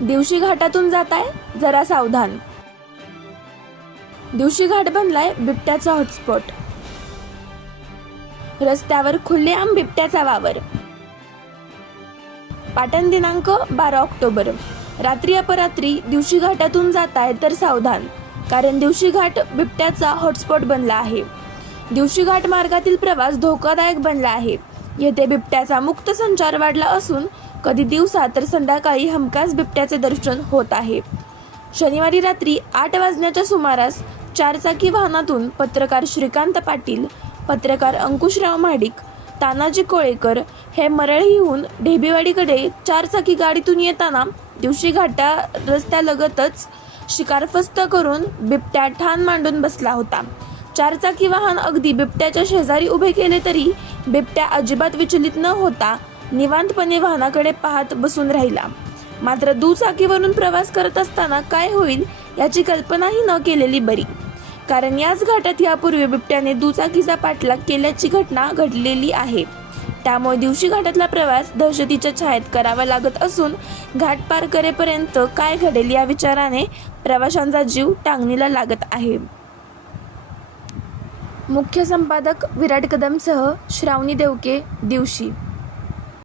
दिवशी घाटातून जाताय? जरा सावधान. दिवशी घाट बनलाय बिबट्याचा हॉटस्पॉट. रस्त्यावर खुल्लेआम बिबट्याचा वावर. पाटण दिनांक बारा ऑक्टोबर. रात्री अपरात्री दिवशी घाटातून जाताय तर सावधान कारण दिवशी घाट बिबट्याचा हॉटस्पॉट बनला आहे. दिवशी घाट मार्गातील प्रवास धोकादायक बनला आहे. येथे बिबट्याचा मुक्त संचार वाढला असून कधी दिवसा तर संध्याकाळी हमखास बिबट्याचे दर्शन होत आहे. शनिवारी रात्री आठ वाजण्याच्या सुमारास चारचाकी वाहनातून पत्रकार श्रीकांत पाटील पत्रकार अंकुशराव महाडिक तानाजी कोळेकर हे मरळीहून ढेबेवाडीकडे चारचाकी गाडीतून येताना दिवशी घाटा रस्त्यालगतच शिकारफस्त करून बिबट्या ठाण मांडून बसला होता. चारचाकी वाहन अगदी बिबट्याच्या शेजारी उभे केले तरी बिबट्या अजिबात विचलित न होता निवांतपणे वाहनाकडे पाहत बसून राहिला. मात्र दुचाकीवरून प्रवास करत असताना काय होईल याची कल्पनाही न केलेली बरी. कारण याच घाटात यापूर्वी बिबट्याने दुचाकीचा पाठलाग केल्याची घटना घडलेली आहे. त्यामुळे दिवशी घाटातला प्रवास दहशतीच्या छायेत करावा लागत असून घाट पार करेपर्यंत काय घडेल या विचाराने प्रवाशांचा जीव टांगणीला लागत आहे. मुख्य संपादक विराट कदमसह श्रावणी देवके दिवशी